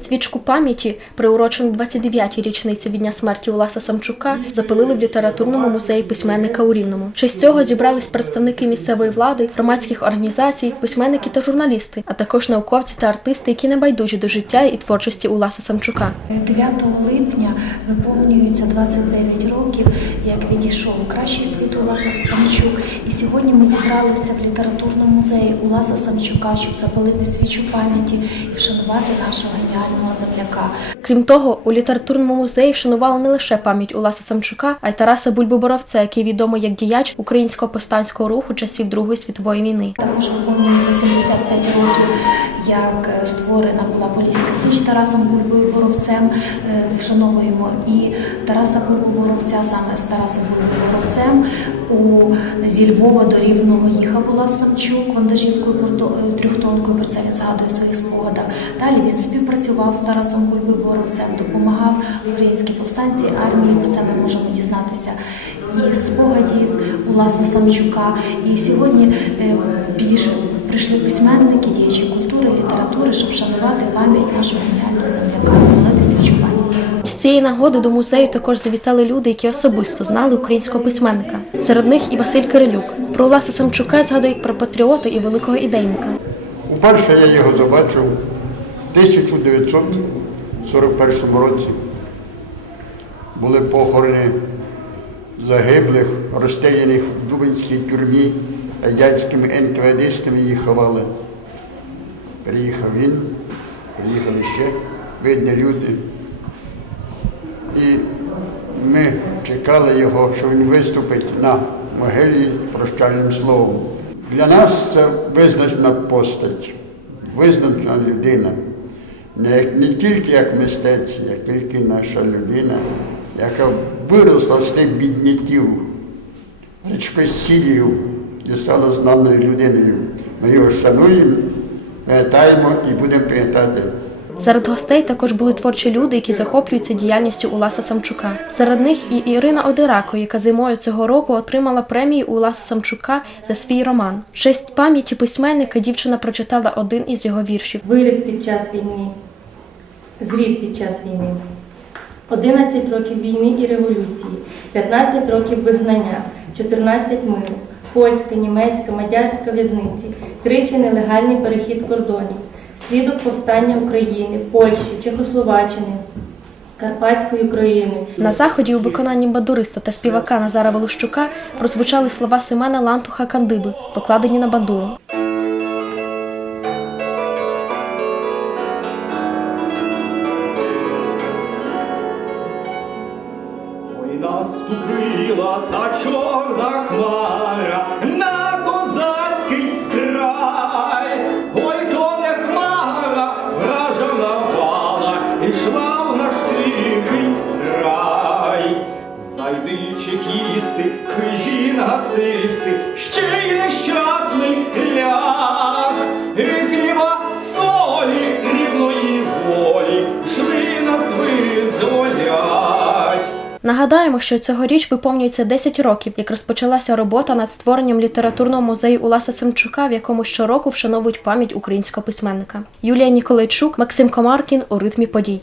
Свічку пам'яті, приурочену 29-й річниці від дня смерті Уласа Самчука, запалили в літературному музеї письменника у Рівному. Честь цього зібрались представники місцевої влади, громадських організацій, письменники та журналісти, а також науковці та артисти, які не байдужі до життя і творчості Уласа Самчука. 9 липня виповнюється 29 років, як відійшов кращий світ Уласа Самчук. І сьогодні ми зібралися в літературному музеї Уласа Самчука, щоб запалити свічу пам'яті і вшанувати нашого геніального земляка. Крім того, у літературному музеї вшанували не лише пам'ять Уласа Самчука, а й Тараса Бульби-Боровця, який відомий як діяч українського повстанського руху часів Другої світової війни. Також виповнюється 75 років, як е, створена була Поліська Січ Тарасом Бульбою Боровцем. Е, Вшановуємо і Тараса Бульбу Боровця, саме з Тарасом Бульбою Боровцем. У зі Львова до Рівного їхав Улас Самчук вантажівкою е, трьохтонкою. Про це він згадує в своїх спогадах. Далі він співпрацював з Тарасом Бульбою Боровцем, допомагав українській повстанці армії. Про це ми можемо дізнатися із спогадів Уласа Самчука. І сьогодні підійшли, прийшли письменники, діячі культури, літератури, щоб вшанувати пам'ять нашого геніального земляка, спалити свічу. З цієї нагоди до музею також завітали люди, які особисто знали українського письменника. Серед них і Василь Кирилюк. Про Уласа Самчука згадує про патріота і великого ідейника. Уперше я його побачив в 1941 році. Були похорони загиблих, розстріляних в Дубинській тюрмі, радянськими НКВДистами їх ховали. Приїхав він, приїхали ще видні люди. І ми чекали його, що він виступить на могилі прощальним словом. Для нас це визначена постать, визначена людина. Не, не тільки як мистець, як тільки наша людина, яка виросла з тих бідняків, річкосіїв і стала знаною людиною. Ми його шануємо, пам'ятаємо і будемо пам'ятати. Серед гостей також були творчі люди, які захоплюються діяльністю Уласа Самчука. Серед них і Ірина Одирако, яка зимою цього року отримала премію Уласа Самчука за свій роман. В Честь пам'яті письменника дівчина прочитала один із його віршів. Виріс під час війни, зрів під час війни. 11 років війни і революції, 15 років вигнання, 14 миру, польська, німецька, мадярська в'язниці, тричі нелегальний перехід кордонів, свідок повстання України, Польщі, Чехословаччини, Карпатської України, На заході у виконанні бандуриста та співака Назара Волощука прозвучали слова Семена Лантуха Кандиби, покладені на бандуру. Наступила та чорна хмара на козацький край. Ой, то не хмара, вража навала, ішла в наш тихий рай. Зайди чекісти, хижі нацисти, ще Нагадаємо, що цьогоріч виповнюється 10 років, як розпочалася робота над створенням літературного музею Уласа Семчука, в якому щороку вшановують пам'ять українського письменника. Юлія Ніколайчук, Максим Комаркін у ритмі подій.